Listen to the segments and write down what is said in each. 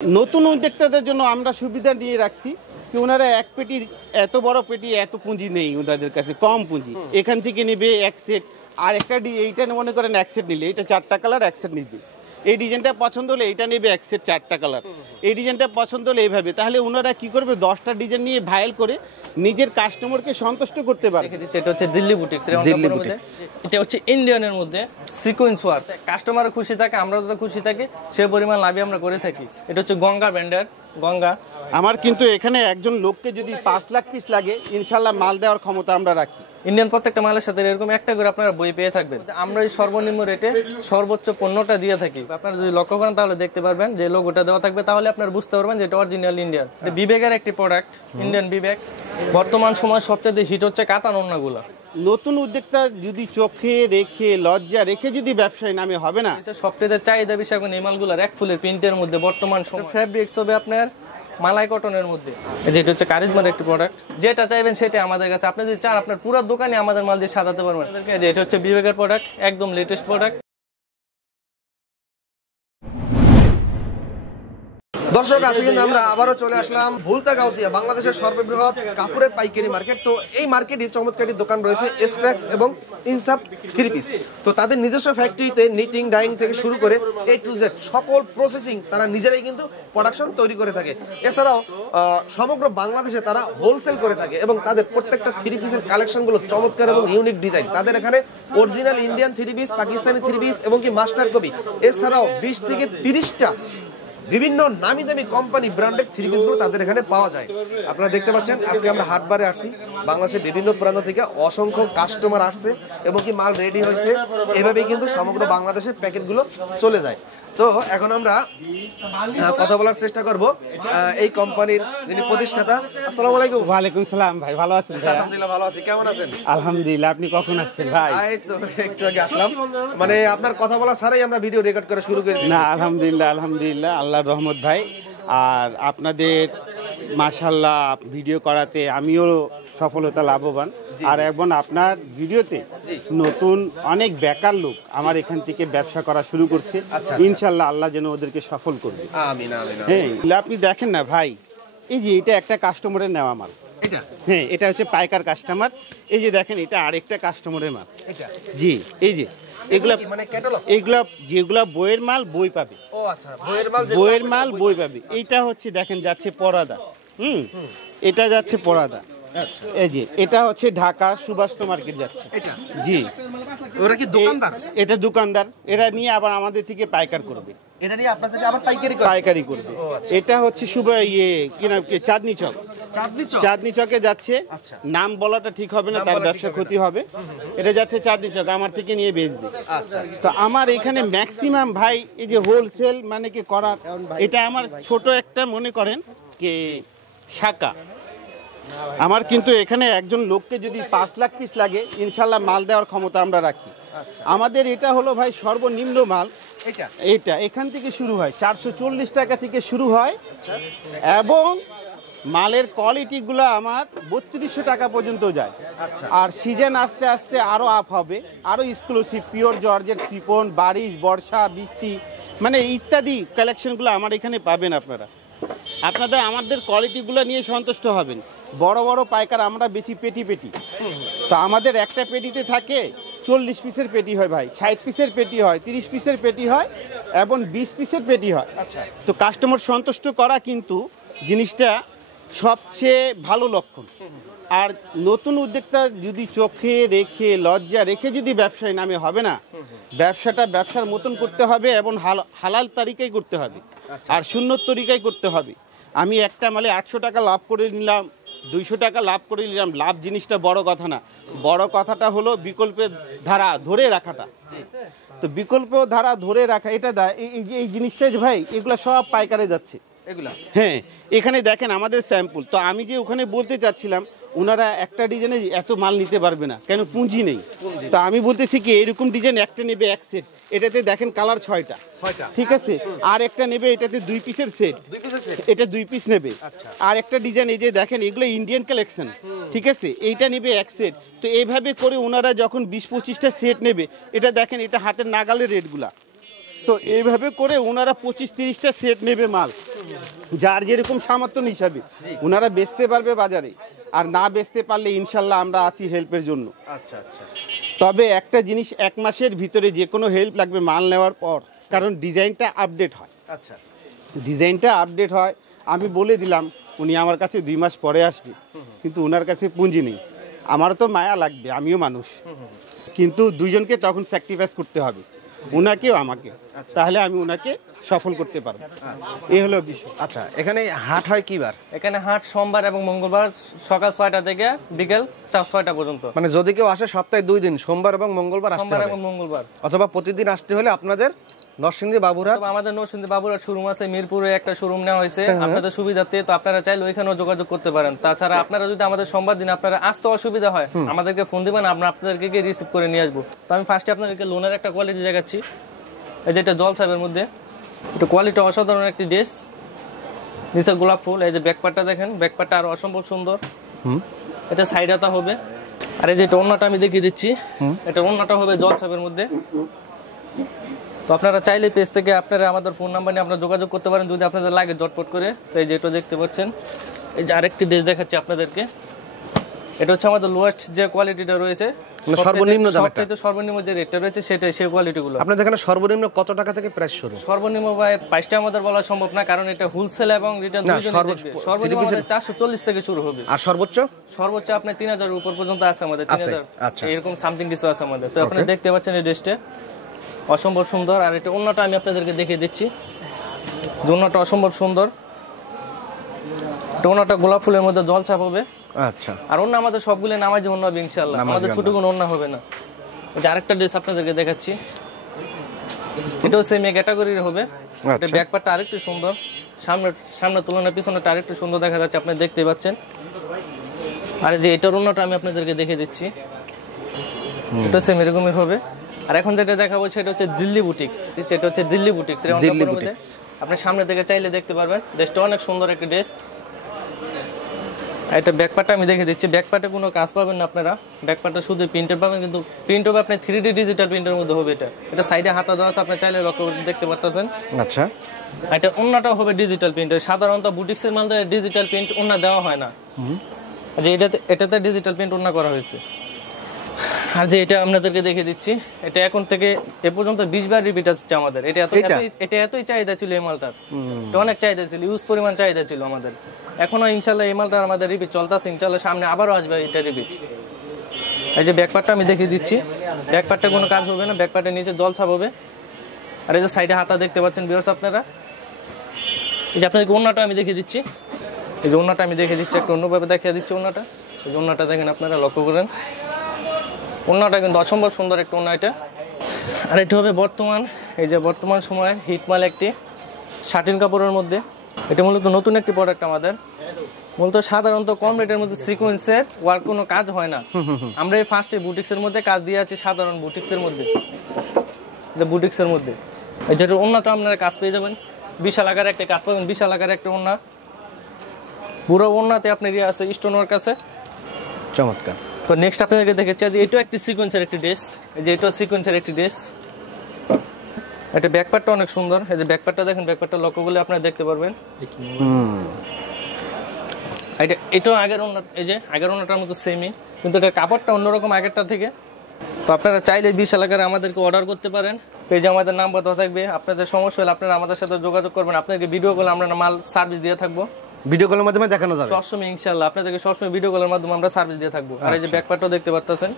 নতুন উদ্যোক্তাদের জন্য আমরা সুবিধা দিয়ে রাখছি কি ওনারা এক পেটি এত বড় পেটি এত পুঁজি নেই ওনাদের কাছে, কম পুঁজি। এখান থেকে নেবে এক সেট, আর একটা এইটা মনে করেন এক সেট নিলে এটা 4টা কালার এক সেট নিবে, এই ডিজাইনটা পছন্দ হলে এটা নেবে এক সেট 4টা কালার, এই ডিজাইনটা পছন্দ হলে এইভাবে। তাহলে ওনারা কি করবে 10টা ডিজাইন নিয়ে ভাইরাল করে নিজের কাস্টমারকে সন্তুষ্ট করতে পারে। এটা হচ্ছে দিল্লি বুটিক্স, এটা হচ্ছে ইন্ডিয়ানের মধ্যে সিকোয়েন্স ওয়ার্ক। কাস্টমার খুশি থাকে, আমরা যত খুশি থাকি সে পরিমাণ লাভই আমরা করে থাকি। এটা হচ্ছে গঙ্গা ব্র্যান্ডের গঙ্গা। আমার কিন্তু এখানে একজন লোককে যদি 5 লাখ পিস লাগে ইনশাল্লাহ মাল দেওয়ার ক্ষমতা আমরা রাখি। ইন্ডিয়ান প্রত্যেকটা মালের সাথে এরকম একটা করে আপনারা বই পেয়ে থাকবেন। আমরা এই সর্বনিম্ন রেটে সর্বোচ্চ পণ্যটা দিয়ে থাকি। আপনারা যদি লক্ষ্য করেন তাহলে দেখতে পারবেন যে লোগোটা দেওয়া থাকবে, তাহলে আপনারা বুঝতে পারবেন যে এটা অরিজিনাল ইন্ডিয়ান। এটা বিবেকের একটি প্রোডাক্ট, ইন্ডিয়ান বিবেক। বর্তমান সময় সবচেয়ে হিট হচ্ছে কাতান ওড়নাগুলো। নতুন উদ্যোক্তা যদি চোখে রেখে লজ্জা রেখে যদি ব্যবসায় নামে হবে না। সবচেয়ে চাহিদা বেশি এখন এই মালগুলোর এক ফুলের প্রিন্টের মধ্যে। বর্তমান ফ্যাব্রিক্স হবে আপনার মালাই কটনের মধ্যে। যেটা হচ্ছে কারিজমার একটি প্রোডাক্ট, যেটা চাইবেন সেটা আমাদের কাছে। আপনি যদি চান আপনার পুরো দোকানে আমাদের মাল দিয়ে সাজাতে পারবেন। এটা হচ্ছে বিবেকের প্রোডাক্ট, একদম লেটেস্ট প্রোডাক্ট। দর্শক, আজকে কিন্তু আমরা আবারও চলে আসলাম ভুলতা গাউসিয়া, বাংলাদেশের সর্ববৃহৎ কাপড়ের পাইকারি মার্কেট। তো এই মার্কেটে চমৎকারী দোকান রয়েছে এস্ট্রাক্স এবং ইনসাফ থ্রি পিস। তো তাদের নিজস্ব ফ্যাক্টরিতে নিটিং ডাইং থেকে শুরু করে A to Z সকল প্রসেসিং তারা নিজেরাই কিন্তু প্রোডাকশন তৈরি করে থাকে। এছাড়াও সমগ্র বাংলাদেশে তারা হোলসেল করে থাকে এবং তাদের প্রত্যেকটা থ্রি পিসের কালেকশনগুলো চমৎকার এবং ইউনিক ডিজাইন। তাদের এখানে original Indian three piece, Pakistani three piece এবং কি মাস্টার কপি, এছাড়াও 20 থেকে 30টা বিভিন্ন নামি দামি কোম্পানি ব্র্যান্ডেড থ্রি পিসগুলো তাদের এখানে পাওয়া যায়। আপনারা দেখতে পাচ্ছেন আজকে আমরা হাটবারে আসছি। বাংলাদেশের বিভিন্ন প্রান্ত থেকে অসংখ্য কাস্টমার আসছে এবং কি মাল রেডি হয়েছে। এভাবেই কিন্তু সমগ্র বাংলাদেশে প্যাকেটগুলো চলে যায়। তো এখন আমরা কথা বলার চেষ্টা করব এই কোম্পানির যিনি প্রতিষ্ঠাতা। আসসালামু আলাইকুম। ওয়ালাইকুম সালাম ভাই, ভালো আছেন? আলহামদুলিল্লাহ ভালো আছি, কেমন আছেন? আলহামদুলিল্লাহ। আপনি কখন আসছেন ভাই? এই তো একটু আগে আসলাম, মানে আপনার কথা বলা ছাড়াই আমরা ভিডিও রেকর্ড করা শুরু করে দিয়েছি। না আলহামদুলিল্লাহ, আলহামদুলিল্লাহ, আল্লাহর রহমত ভাই। আর আপনাদের মাশাআল্লাহ ভিডিও করাতে আমিও সফলতা লাভবান। আর এখন আপনার ভিডিওতে নতুন অনেক বেকার লোক আমার এখান থেকে ব্যবসা করা শুরু করছে। ইনশাআল্লাহ আল্লাহ যেন ওদেরকে সফল করবে। আমিন আমিন। হ্যাঁ, আপনি দেখেন না ভাই, এই যে এটা একটা কাস্টমারের নেওয়া মাল। এটা হ্যাঁ, এটা হচ্ছে পাইকার কাস্টমার। এই যে দেখেন এটা আরেকটা কাস্টমারের মাল। এটা জি, এই যে এগুলা মানে ক্যাটালগ, এগুলা যেগুলা বইয়ের মাল বই পাবে। ও আচ্ছা, বইয়ের মাল, বইয়ের মাল বই পাবে। এইটা হচ্ছে দেখেন যাচ্ছে পরাদা। এটা যাচ্ছে পরাদা। এই যে এটা হচ্ছে ঢাকা সুবাস্ত মার্কেট যাচ্ছে। এটা জি, ওরা কি দোকানদার? এটা দোকানদার, এরা নিয়ে আবার আমাদের থেকে পাইকার করবে। এটা নিয়ে আপনাদের আবার পাইকারি করবে। এটা হচ্ছে কি নাম কি চাঁদনি চক। চাঁদনি চকে যাচ্ছে। নাম বলাটা ঠিক হবে না, তার ব্যবসা ক্ষতি হবে। এটা যাচ্ছে চাঁদনি চক, আমার থেকে নিয়ে বেচবে। তো আমার এখানে ম্যাক্সিমাম ভাই এই যে হোলসেল মানে কি করার, এটা আমার ছোট একটা মনে করেন কি শাখা। আমার কিন্তু এখানে একজন লোককে যদি 5 লাখ পিস লাগে ইনশাল্লাহ মাল দেওয়ার ক্ষমতা আমরা রাখি। আমাদের এটা হলো ভাই সর্বনিম্ন মাল। এটা এখান থেকে শুরু হয় 440 টাকা থেকে শুরু হয় এবং মালের কোয়ালিটিগুলো আমার 3200 টাকা পর্যন্ত যায়। আর সিজন আস্তে আস্তে আরও আপ হবে, আরও এক্সক্লুসিভ পিওর জর্জেট, শিফন, বারিশ, বর্ষা, বৃষ্টি মানে ইত্যাদি কালেকশনগুলো আমার এখানে পাবেন। আপনাদের আমাদের কোয়ালিটিগুলো নিয়ে সন্তুষ্ট হবেন। বড় বড় পাইকার আমরা বেশি পেটি পেটি, তো আমাদের একটা পেটিতে থাকে 40 পিসের পেটি হয় ভাই, 60 পিসের পেটি হয়, 30 পিসের পেটি হয় এবং 20 পিসের পেটি হয়। তো কাস্টমার সন্তুষ্ট করা কিন্তু জিনিসটা সবচেয়ে ভালো লক্ষণ। আর নতুন উদ্যোক্তা যদি চোখে রেখে লজ্জা রেখে যদি ব্যবসায় নামে হবে না। ব্যবসাটা ব্যবসার মতন করতে হবে এবং হালাল তরিকায় করতে হবে আর সুন্নত তরিকায় করতে হবে। আমি একটা মালে 800 টাকা লাভ করে নিলাম, 200 টাকা লাভ করে নিলাম, লাভ জিনিসটা বড় কথা না। বড় কথাটা হলো বিকল্পের ধারা ধরে রাখাটা। তো বিকল্প ধারা ধরে রাখা, এটা এই জিনিসটাই ভাই এগুলো সব পাইকারে যাচ্ছে এগুলা। হ্যাঁ, এখানে দেখেন আমাদের স্যাম্পল। তো আমি যে ওখানে বলতে চাচ্ছিলাম ওনারা একটা ডিজাইনে এত মাল নিতে পারবে না, কেন পুঁজি নেই। তো আমি বলতেছি কি এরকম ডিজাইন একটা নেবে এক সেট, এটাতে দেখেন কালার 6টা, ঠিক আছে। আর একটা নেবে এটাতে 2 পিসের সেট, এটা 2 পিস নেবে। আর একটা ডিজাইন এই যে দেখেন এগুলো ইন্ডিয়ান কালেকশন, ঠিক আছে, এইটা নেবে এক সেট। তো এইভাবে করে ওনারা যখন 20-25টা সেট নেবে, এটা দেখেন এটা হাতের নাগালের রেটগুলা। তো এইভাবে করে ওনারা 25-30টা সেট নেবে মাল, যার যেরকম সামর্থ্য হিসাবে ওনারা বেচতে পারবে বাজারে, আর না বেচতে পারলে ইনশাল্লাহ আমরা আছি হেল্পের জন্য। আচ্ছা আচ্ছা। তবে একটা জিনিস, 1 মাসের ভিতরে যে কোনো হেল্প লাগবে মাল নেওয়ার পর, কারণ ডিজাইনটা আপডেট হয়। আচ্ছা, ডিজাইনটা আপডেট হয়। আমি বলে দিলাম উনি আমার কাছে 2 মাস পরে আসবে, কিন্তু ওনার কাছে পুঁজি নেই। আমারও তো মায়া লাগবে, আমিও মানুষ, কিন্তু দুজনকে তখন স্যাক্রিফাইস করতে হবে, ওনাকেও আমাকে, তাহলে আমি ওনাকে সফল করতে পারবো। এই হলো বিষয়। আচ্ছা, এখানে হাট হয় কি বার? এখানে হাট সোমবার এবং মঙ্গলবার সকাল 6টা থেকে বিকেল 6টা পর্যন্ত। মানে যদি কেউ আসে সপ্তাহে 2 দিন, সোমবার এবং মঙ্গলবার আসতে সোমবার হবে, এবং মঙ্গলবার, অথবা প্রতিদিন আসতে হলে আপনাদের নরসিংদী বাবুরহাট। আমাদের নরসিংদী বাবুরহাট শোরুম আছে, মিরপুরে একটা শোরুম নেওয়া হয়েছে আপনাদের সুবিধার্থে, তো আপনারা চাইলে ওইখানেও যোগাযোগ করতে পারেন। তাছাড়া আপনারা যদি আমাদের সোমবার দিন আপনারা আসতে অসুবিধা হয়, আমাদেরকে ফোন দিবেন, আমরা আপনাদেরকে গিয়ে রিসিভ করে নিয়ে আসবো। তো আমি ফার্স্টে আপনাদেরকে লোনের একটা কোয়ালিটি দেখাচ্ছি। এই যে এটা জল সাহেবের মধ্যে, এটা কোয়ালিটি অসাধারণ একটি ড্রেস, নিচে গোলাপ ফুল। এই যে ব্যাকপার্টটা দেখেন, ব্যাকপার্টটা আরো অসম্ভব সুন্দর, এটা সাইড হাতা হবে। আর এই যে এটা ওড়নাটা আমি দেখিয়ে দিচ্ছি, এটা ওড়নাটা হবে জল সাহেবের মধ্যে। তো আপনারা চাইলে পেজ থেকে আপনারা আমাদের ফোন নাম্বার নিয়ে আপনারা যোগাযোগ করতে পারেন যদি আপনাদের লাগে জটপট করে। তো এই যে এটা দেখতে পাচ্ছেন, এই যে আরেকটি ড্রেস দেখাচ্ছি আপনাদেরকে। এটা হচ্ছে আমাদের লোয়েস্ট যে কোয়ালিটিটা রয়েছে, সর্বনিম্ন সবচেয়ে সর্বনিম্ন যে রেটটা রয়েছে সেটাই, সেই কোয়ালিটিগুলো। আপনাদের এখানে সর্বনিম্ন কত টাকা থেকে প্রাইস শুরু? সর্বনিম্ন ভাই প্রাইসটা আমাদের বলা সম্ভব না, কারণ এটা হোলসেল এবং রিটেল দুইজনেই দেখবে। সর্বনিম্ন আমাদের 440 থেকে শুরু হবে, আর সর্বোচ্চ সর্বোচ্চ আপনি 3000 এর উপর পর্যন্ত আছে আমাদের, 3000 আচ্ছা, এরকম সামথিং কিছু আছে আমাদের। তো আপনারা দেখতে পাচ্ছেন এই ড্রেসটা অসম্ভব সুন্দর। আর এটা ওড়নাটা আমি আপনাদেরকে দেখিয়ে দিচ্ছি, ওড়নাটা অসম্ভব সুন্দর। ওড়নাটা গোলাপ ফুলের মধ্যে জল ছাপ হবে। আচ্ছা, আর ওড়না আমাদের সবগুলো নামাজি ওড়না হবে ইনশাআল্লাহ, আমাদের ছোট কোনো ওড়না হবে না। যে আরেকটা ড্রেস আপনাদেরকে দেখাচ্ছি, এটাও সেম ক্যাটাগরির হবে। এটা ব্যাকপার্টটা আরেকটু সুন্দর, সামনে তুলনায় পিছনেটা আরেকটু সুন্দর দেখা যাচ্ছে, আপনি দেখতে পাচ্ছেন। আর যে এটার ওড়নাটা আমি আপনাদেরকে দেখিয়ে দিচ্ছি, এটা সেম এরকমের হবে। আর এখন যেটা দেখাবো সেটা হচ্ছে দিল্লি বুটিক্স। এটা হচ্ছে দিল্লি বুটিক্স, আপনি সামনে থেকে চাইলে দেখতে পারবেন। ড্রেসটা অনেক সুন্দর একটা ড্রেস। এটা ব্যাকপার্টটা আমি দেখে দিচ্ছি, ব্যাকপার্টে কোনো কাজ পাবেন না আপনারা, ব্যাকপার্টটা শুধু প্রিন্টেড পাবেন, কিন্তু প্রিন্ট হবে আপনি 3D ডিজিটাল প্রিন্টের মধ্যে হবে। এটা সাইডে হাতা দেওয়া আছে, আপনি চাইলে লক্ষ্য করে দেখতে পাচ্ছেন। আচ্ছা, এটা ওন্নাটাও হবে ডিজিটাল প্রিন্টের। সাধারণত বুটিক্সের মাল ডিজিটাল প্রিন্ট ওন্না দেওয়া হয় না, যে এটাতে ডিজিটাল প্রিন্ট ওন্না করা হয়েছে। আর যে এটা আপনাদেরকে দেখে দিচ্ছি, এটা এখন থেকে এ পর্যন্ত 20 বার রিপিট আসছে আমাদের। এটা এতই চাহিদা ছিল এই মালটার, এটা অনেক চাহিদা ছিল, ইউজ পরিমাণ চাহিদা ছিল আমাদের। এখনো ইনশাল্লাহ এই মালটার আমাদের রিপিট চলতেছে, ইনশাল্লাহ সামনে আবারও আসবে এটা রিপিট। এই যে ব্যাকপার্টটা আমি দেখিয়ে দিচ্ছি, ব্যাকপার্টটা কোনো কাজ হবে না, ব্যাকপার্টের নিচে জল ছাপ হবে। আর এই যে সাইডে হাতা দেখতে পাচ্ছেন ভিউয়ার্স আপনারা। এই যে আপনাদেরকে ওড়নাটা আমি দেখিয়ে দিচ্ছি, এই যে ওড়নাটা আমি দেখিয়ে দিচ্ছি, একটু অন্যভাবে দেখিয়ে দিচ্ছি ওড়নাটা। এই যে ওড়নাটা দেখেন আপনারা, লক্ষ্য করেন, ওড়নাটা কিন্তু অসম্ভব সুন্দর একটা ওড়না এটা। আর এটা হবে বর্তমান সময়ে হিটমাল একটি শাটিন কাপড়ের মধ্যে। এটা মূলত নতুন একটি প্রোডাক্ট আমাদের। মূলত সাধারণত কম রেটের মধ্যে সিকোয়েন্সের ওয়ার্ক কোনো কাজ হয় না। আমরা এই ফার্স্টে বুটিক্সের মধ্যে কাজ দিয়ে আছি, সাধারণ বুটিক্সের মধ্যে, এই যেটা ওড়নাটা আপনারা কাজ পেয়ে যাবেন, বিশাল আকারে একটা কাজ পাবেন, বিশাল আকারে একটা ওড়না। পুরো ওড়নাতে আপনার ইয়ে আছে, স্টোন ওয়ার্ক আছে, চমৎকার। তো নেক্সট আপনাদেরকে দেখেছি যে এটাও একটি সিকোয়েন্সের একটি ড্রেস। এই যে এটাও সিকোয়েন্সের একটি ড্রেস। এটা ব্যাকপার্টটা অনেক সুন্দর, এই যে ব্যাকপার্টটা দেখেন, ব্যাকপার্টটা লক্ষ্য করলে আপনারা দেখতে পারবেন। এটাও আগের ওড়না, এই যে আগের ওড়নাটার মতো সেমই, কিন্তু এটার কাপড়টা অন্যরকম আগেরটা থেকে। তো আপনারা চাইলে 20 এলাকার আমাদেরকে অর্ডার করতে পারেন। পেজে আমাদের নাম্বার দেওয়া থাকবে, আপনাদের সমস্যা হলে আপনারা আমাদের সাথে যোগাযোগ করবেন। আপনাদেরকে ভিডিও কলে আমরা মাল সার্ভিস দিয়ে থাকবো, ভিডিও কলের মাধ্যমে দেখানো যাবে সবসময় ইনশাআল্লাহ। আপনাদেরকে সবসময় ভিডিও কলের মাধ্যমে আমরা সার্ভিস দিয়ে থাকবো। আর এই যে ব্যাকপার্টটাও দেখতে পাচ্ছেন।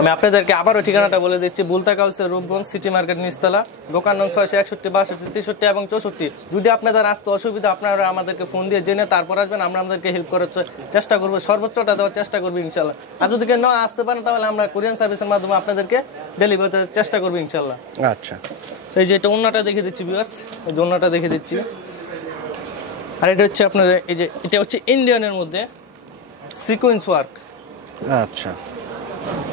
আমি আপনাদেরকে আবারও ঠিকানাটা বলে দিচ্ছি, বুলতাকা হাউসের রূপগঞ্জ সিটি মার্কেট নিচতলা, দোকান নং 661, 62, 63 এবং 64। যদি আপনাদের আসতে অসুবিধা, আপনারা আমাদেরকে ফোন দিয়ে জেনে তারপর আসবেন, আমরা আপনাদেরকে হেল্প করার চেষ্টা করবো, সর্বোচ্চটা দেওয়ার চেষ্টা করবো ইনশাল্লাহ। আর যদি না আসতে পারেন তাহলে আমরা কুরিয়ার সার্ভিসের মাধ্যমে আপনাদেরকে ডেলিভারি দেওয়ার চেষ্টা করবো ইনশাল্লাহ। আচ্ছা, তো এই যে এটা ওড়নাটা দেখে দিচ্ছি ভিউয়ার্স, এই যে ওড়নাটা দেখে দিচ্ছি। আর এটা হচ্ছে আপনার, এই যে এটা হচ্ছে ইন্ডিয়ানের মধ্যে সিকোয়েন্স ওয়ার্ক। আচ্ছা,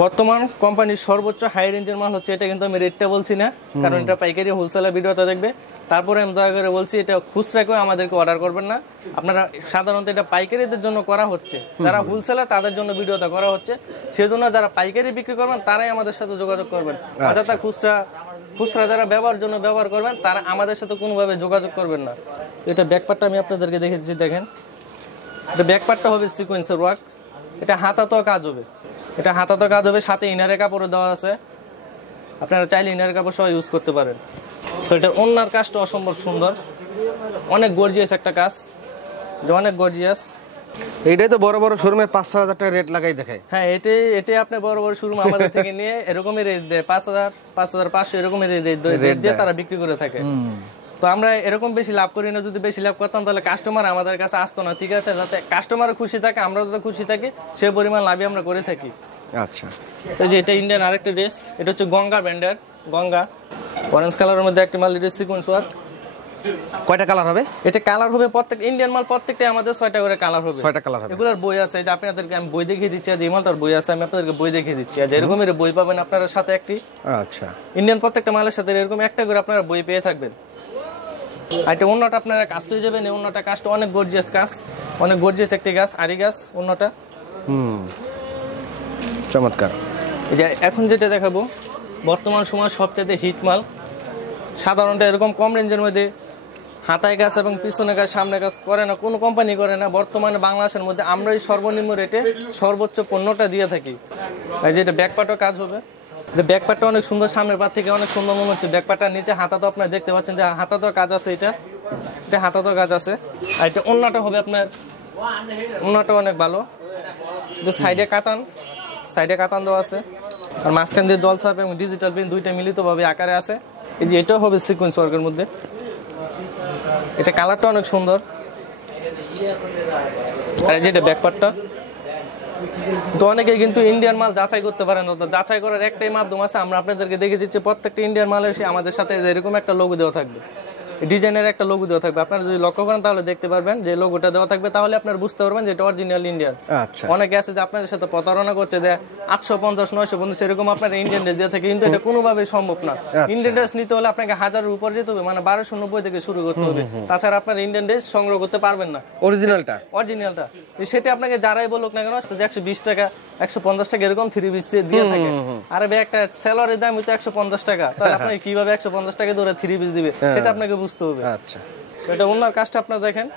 বর্তমান কোম্পানির সর্বোচ্চ হাই রেঞ্জের মাল হচ্ছে এটা, কিন্তু আমি রেটটা বলছি না, কারণ এটা পাইকারি হোলসেলার ভিডিওটা দেখবে। তারপরে আমি দয়া করে বলছি এটা খুচরা করে আমাদেরকে অর্ডার করবেন না। আপনারা সাধারণত এটা পাইকারিদের জন্য করা হচ্ছে, যারা হোলসেলার তাদের জন্য ভিডিওটা করা হচ্ছে, সেজন্য যারা পাইকারি বিক্রি করবেন তারাই আমাদের সাথে যোগাযোগ করবেন। অযথা খুচরা যারা ব্যবহার জন্য ব্যবহার করবেন তারা আমাদের সাথে কোনোভাবে যোগাযোগ করবেন না। এটা ব্যাকপার্টটা আমি আপনাদেরকে দেখে দিচ্ছি, দেখেন এটা ব্যাকপার্টটা হবে সিকোয়েন্সের ওয়ার্ক, এটা হাতাতেও কাজ হবে, এটা হাতাতেও কাজ হবে, সাথে ইনারের কাপড়ও দেওয়া আছে, আপনারা চাইলে ইনারের কাপড় সহ ইউজ করতে পারেন। তো এটার ওন্নার কাজটা অসম্ভব সুন্দর, অনেক গর্জিয়াস একটা কাজ, যে অনেক গর্জিয়াস। এইটাই তো বড় বড় শোরুমে 5-6 হাজার টাকা রেট লাগাই দেখায়। হ্যাঁ, এটাই আপনি বড় বড় শোরুম আমাদের থেকে নিয়ে এরকমই রেট দেয়, 5,000 5,500 এরকমই রেট দিয়ে তারা বিক্রি করে থাকে। তো আমরা এরকম বেশি লাভ করি না, যদি বেশি লাভ করতাম তাহলে কাস্টমার আমাদের কাছে আসতো না, ঠিক আছে? যাতে কাস্টমারও খুশি থাকে, আমরা যাতে খুশি থাকি, সে পরিমাণ লাভই আমরা করে থাকি। আচ্ছা, তো যে এটা ইন্ডিয়ান আরেকটা ড্রেস, এটা হচ্ছে গঙ্গা ব্র্যান্ডের, গঙ্গা অরেঞ্জ কালারের মধ্যে একটা মাল, এটা সিকোয়েন্স ওয়ার্ক। কয়টা কালার হবে? এটা কালার হবে প্রত্যেক ইন্ডিয়ান মাল প্রত্যেকটা আমাদের 6টা করে কালার হবে, 6টা কালার হবে। এগুলোর বই আছে, এই যে আপনাদেরকে আমি বই দেখিয়ে দিচ্ছি, যে মালটার বই আছে আমি আপনাদেরকে বই দেখিয়ে দিচ্ছি, আর এরকমের বই পাবেন আপনারা সাথে একটি। আচ্ছা, ইন্ডিয়ান প্রত্যেকটা মালের সাথে এরকম একটা করে আপনারা বই পেয়ে থাকবেন। আর এটা অন্যটা আপনারা কাজ পেয়ে যাবেন, এই অন্যটা কাজটা অনেক গর্জিয়াস কাজ, অনেক গর্জিয়াস একটি গাছ, আরি গাছ অন্যটা। চমৎকার। এই যে এখন যেটা দেখাবো বর্তমান সময় সবচেয়ে হিট মাল, সাধারণত এরকম কম রেঞ্জের মধ্যে হাতায় গাছ এবং পিছনে গাছ সামনে গাছ করে না, কোনো কোম্পানি করে না। বর্তমানে বাংলাদেশের মধ্যে আমরাই সর্বনিম্ন রেটে সর্বোচ্চ পণ্যটা দিয়ে থাকি। এই যে এটা ব্যাকপার্টও কাজ হবে, ব্যাকপার্টটা অনেক সুন্দর, সামনের পাট থেকে অনেক সুন্দর মনে হচ্ছে। ব্যাকপার্টটার নিচে হাতা তো আপনারা দেখতে পাচ্ছেন যে হাতাতেও কাজ আছে, এটা হাতাতেও কাজ আছে। আর এটা ওন্নাটা হবে আপনার, ওন্নাটা অনেক ভালো, যে সাইডে কাতান দেওয়া আছে, আর মাঝখান দিয়ে জলছাপ এবং ডিজিটাল প্রিন্ট দুইটা মিলিতভাবে আকারে আছে। এই যে এটাও হবে সিকোয়েন্স ওয়ার্কের মধ্যে, এটা কালারটা অনেক সুন্দর। আর এই যে এটা ব্যাকপার্টটা, তো অনেকেই কিন্তু ইন্ডিয়ান মাল যাচাই করতে পারেন না, তো যাচাই করার একটাই মাধ্যম আছে, আমরা আপনাদেরকে দেখে দিচ্ছি। প্রত্যেকটা ইন্ডিয়ান মালের আমাদের সাথে এরকম একটা লোগো দেওয়া থাকবে, ডিজাইনের একটা লোগো দেওয়া থাকবে। আপনারা যদি লক্ষ্য করেন তাহলে দেখতে পারবেন যে লোগোটা দেওয়া থাকবে, তাহলে আপনারা বুঝতে পারবেন যে এটা অরিজিনাল ইন্ডিয়ান। আচ্ছা, অনেকে আছে যে আপনাদের সাথে প্রতারণা করছে যে 850 950 এরকম আপনারা ইন্ডিয়ান ড্রেস দিয়ে থাকে, কিন্তু এটা কোনোভাবেই সম্ভব না। ইন্ডিয়ান ড্রেস নিতে হলে আপনাকে 1000-এর উপর যেতে হবে, মানে 1290 থেকে শুরু করতে হবে, তাছাড়া আপনারা ইন্ডিয়ান ড্রেস সংগ্রহ করতে পারবেন না। অরিজিনালটা সেটা আপনাকে যারাই বলুক না কেন, 120 টাকা 150 টাকা এরকম 3 পিস দিয়ে থাকে। আরে ভাই, একটা সেলরের দাম হইতো 150 টাকা, তাহলে আপনাকে কিভাবে 150 টাকা ধরে 3 পিস দিবে সেটা আপনাকে বুঝতে হবে। আচ্ছা, এটা ওনার কাজটা আপনারা দেখেন,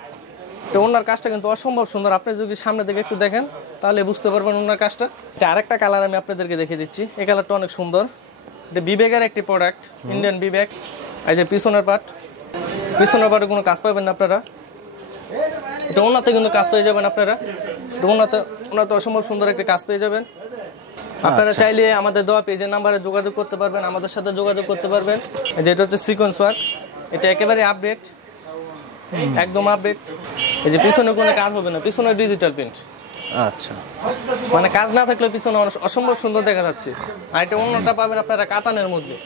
এটা ওনার কাজটা কিন্তু অসম্ভব সুন্দর। আপনি যদি সামনে থেকে একটু দেখেন তাহলে বুঝতে পারবেন ওনার কাজটা। এটা আরেকটা কালার আমি আপনাদেরকে দেখিয়ে দিচ্ছি, এই কালারটা অনেক সুন্দর। এটা বিবেকের একটি প্রোডাক্ট, ইন্ডিয়ান বিবেক। এই যে পিছনের পার্টে কোনো কাজ পাবেন না আপনারা, এটা ওনাতে কিন্তু কাজ পেয়ে যাবেন আপনারা, ওনাতে অসম্ভব সুন্দর একটা কাজ পেয়ে যাবেন। আপনারা চাইলে আমাদের দেওয়া পেজের নাম্বারে যোগাযোগ করতে পারবেন, আমাদের সাথে যোগাযোগ করতে পারবেন। যেটা হচ্ছে সিকোয়েন্স ওয়ার্ক, এটা একেবারে আপডেট, একদম আপডেট। এই যে পিছনে কোনো কাজ হবে না, পিছনে ডিজিটাল প্রিন্ট। আচ্ছা, মানে কাজ না থাকলে পিছনে অসম্ভব সুন্দর দেখা যাচ্ছে। আর এটা ওন্নাটা পাবেন আপনারা কাতানের মধ্যে।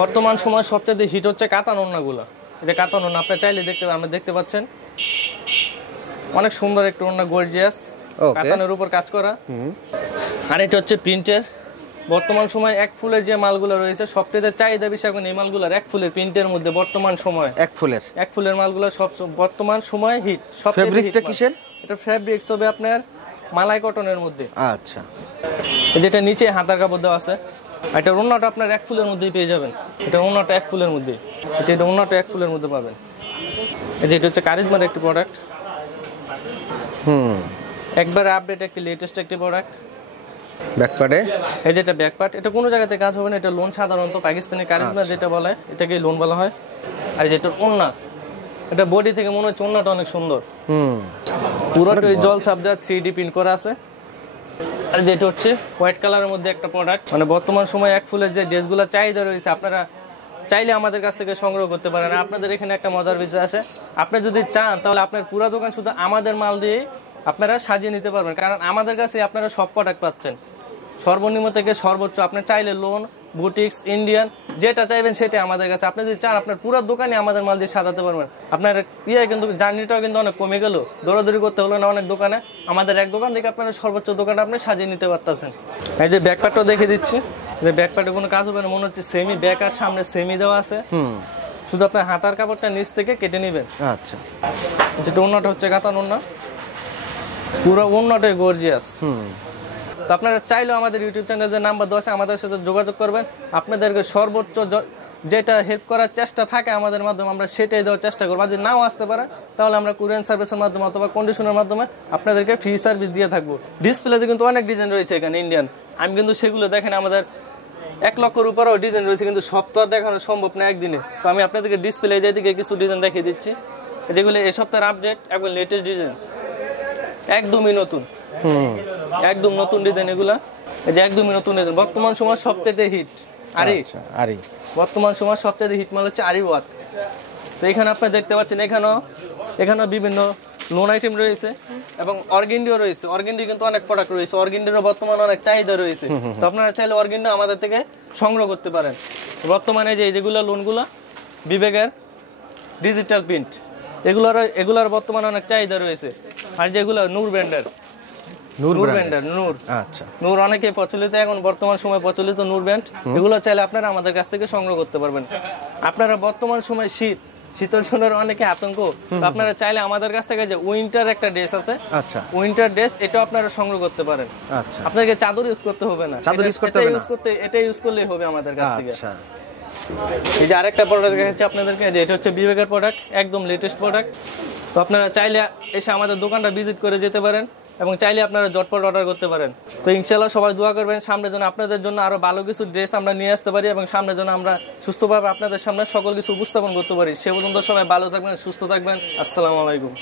বর্তমান সময় সবচেয়ে হিট হচ্ছে কাতান ওন্নাগুলা, যে কাতান ওন্না আপনি চাইলে আমরা দেখতে পাচ্ছেন, অনেক সুন্দর একটা ওন্না, গর্জিয়াস কাতানের উপর কাজ করা। আর এটা হচ্ছে প্রিন্টের। বর্তমান সময় এক ফুলের যে মালগুলো রয়েছে সবচেয়ে চাহিদা বেশি এখন এই মালগুলোর, এক ফুলের প্রিন্টের মধ্যে বর্তমান সময় এক ফুলের মালগুলো সব বর্তমান সময় হিট। ফেব্রিক্সটা কিসের? এটা ফেব্রিক্স হবে আপনার মালাই কটনের মধ্যে। আচ্ছা, যেটা নিচে হাতার কাপড় দেওয়া আছে। এটা ওন্নাটা আপনার এক ফুলের মধ্যেই পেয়ে যাবেন, এটা ওন্নাটা এক ফুলের মধ্যে, এটা ওন্নাটা এক ফুলের মধ্যে পাবেন। এই যে এটা হচ্ছে কারিজমার একটি প্রোডাক্ট, একবারে আপডেট একটি লেটেস্ট একটি প্রোডাক্ট। ব্যাকপার্টে এই যেটা ব্যাকপার্ট, এটা কোনো জায়গাতে কাজ হবে না, এটা লোন, সাধারণত পাকিস্তানি কারিজমা যেটা বলে এটাকে লোন বলা হয়। আর যেটা ওন্না, এটা বডি থেকে মনে হচ্ছে ওন্নাটা অনেক সুন্দর, পুরোটা ওই জল ছাপ দেওয়া 3D প্রিন্ট করা আছে। আর যেটা হচ্ছে হোয়াইট কালারের মধ্যে একটা প্রোডাক্ট, মানে বর্তমান সময় এক ফুলের যে ড্রেসগুলো চাহিদা রয়েছে আপনারা চাইলে আমাদের কাছ থেকে সংগ্রহ করতে পারেন। আপনাদের এখানে একটা মজার বিষয় আছে, আপনি যদি চান তাহলে আপনার পুরো দোকান শুধু আমাদের মাল দিয়ে আপনারা সাজিয়ে নিতে পারবেন, কারণ আমাদের কাছে আপনারা সব প্রোডাক্ট পাচ্ছেন সর্বনিম্ন থেকে সর্বোচ্চ। আপনি চাইলে লোন, বুটিক্স, ইন্ডিয়ান যেটা চাইবেন সেটা আমাদের কাছে। আপনি যদি চান আপনার পুরো দোকানে আমাদের মাল দিয়ে সাজাতে পারবেন। আপনার কিন্তু জার্নিটাও কিন্তু অনেক কমে গেল, দৌড়াদৌড়ি করতে হলো না অনেক দোকানে। আমাদের এক দোকান থেকে আপনার সর্বোচ্চ দোকানে আপনি সাজিয়ে নিতে পারতেছেন। এই যে ব্যাকপার্টটাও দেখে দিচ্ছি, যে ব্যাকপার্টে কোনো কাজ হবে না, মনে হচ্ছে সেমি ব্যাক আর সামনে সেমি দেওয়া আছে। শুধু আপনার হাতার কাপড়টা নিচ থেকে কেটে নেবেন। আচ্ছা, যেটা ওন্নাটা হচ্ছে কাতান ওন্না, পুরো ওন্নাটাই গর্জিয়াস। তো আপনারা চাইলেও আমাদের ইউটিউব চ্যানেলের নাম্বার দেওয়া আছে, আমাদের সাথে যোগাযোগ করবেন। আপনাদেরকে সর্বোচ্চ যেটা হেল্প করার চেষ্টা থাকে আমাদের মাধ্যমে আমরা সেটাই দেওয়ার চেষ্টা করবো। আর যদি নাও আসতে পারে তাহলে আমরা কুরিয়ার সার্ভিসের মাধ্যমে অথবা কন্ডিশনের মাধ্যমে আপনাদেরকে ফ্রি সার্ভিস দিয়ে থাকবো। ডিসপ্লেতে কিন্তু অনেক ডিজাইন রয়েছে এখানে ইন্ডিয়ান, আমি কিন্তু সেগুলো দেখেন আমাদের 1 লক্ষের উপরেও ডিজাইন রয়েছে, কিন্তু সব তো আর দেখানো সম্ভব না একদিনে। তো আমি আপনাদেরকে ডিসপ্লে দিকে কিছু ডিজাইন দেখিয়ে দিচ্ছি, যেগুলো এই সপ্তাহের আপডেট এবং লেটেস্ট ডিজাইন, একদমই নতুন, একদম নতুন ডিজাইন এগুলা। এই যে একদমই নতুন ডিজাইন, বর্তমান সময় সবচেয়ে হিট আরি, বর্তমান সময় সবচেয়ে হিট মাল হচ্ছে আরি ওয়ার্ক। তো এখানে আপনি দেখতে পাচ্ছেন এখানেও বিভিন্ন লোন আইটেম রয়েছে এবং অর্গেন্ডিও রয়েছে। অর্গেন্ডি কিন্তু অনেক প্রোডাক্ট রয়েছে, অর্গেন্ডিরও বর্তমানে অনেক চাহিদা রয়েছে। তো আপনারা চাইলে অর্গেন্ডি আমাদের থেকে সংগ্রহ করতে পারেন। বর্তমানে যেগুলো লোনগুলো বিবেকের ডিজিটাল প্রিন্ট, এগুলার বর্তমানে অনেক চাহিদা রয়েছে। আর যেগুলো নূর ব্র্যান্ডের, নূর অনেকে প্রচলিত, এখন বর্তমান সময় প্রচলিত নূর ব্র্যান্ড, এগুলো চাইলে আপনারা আমাদের কাছ থেকে সংগ্রহ করতে পারবেন। আপনারা বর্তমান সময় শীতের জন্য অনেকে আতঙ্ক, তো আপনারা চাইলে আমাদের কাছ থেকে যে উইন্টার একটা ড্রেস আছে, আচ্ছা উইন্টার ড্রেস, এটা আপনারা সংগ্রহ করতে পারেন। আচ্ছা, আপনাকে চাদর ইউজ করতে হবে না, চাদর ইউজ করতে হবে না, এটা ইউজ করলেই হবে আমাদের কাছ থেকে। আচ্ছা, এই যে আরেকটা প্রোডাক্ট দেখাচ্ছি আপনাদেরকে, যে এটা হচ্ছে বিবেকের প্রোডাক্ট, একদম লেটেস্ট প্রোডাক্ট। তো আপনারা চাইলে এসে আমাদের দোকানটা ভিজিট করে যেতে পারেন এবং চাইলে আপনারা ঝটপট অর্ডার করতে পারেন। তো ইনশাআল্লাহ সবাই দোয়া করবেন সামনে যেন আপনাদের জন্য আরো ভালো কিছু ড্রেস আমরা নিয়ে আসতে পারি এবং সামনে যেন আমরা সুস্থভাবে আপনাদের সামনে সকল কিছু উপস্থাপন করতে পারি। সে পর্যন্ত সবাই ভালো থাকবেন, সুস্থ থাকবেন। আসসালামু আলাইকুম।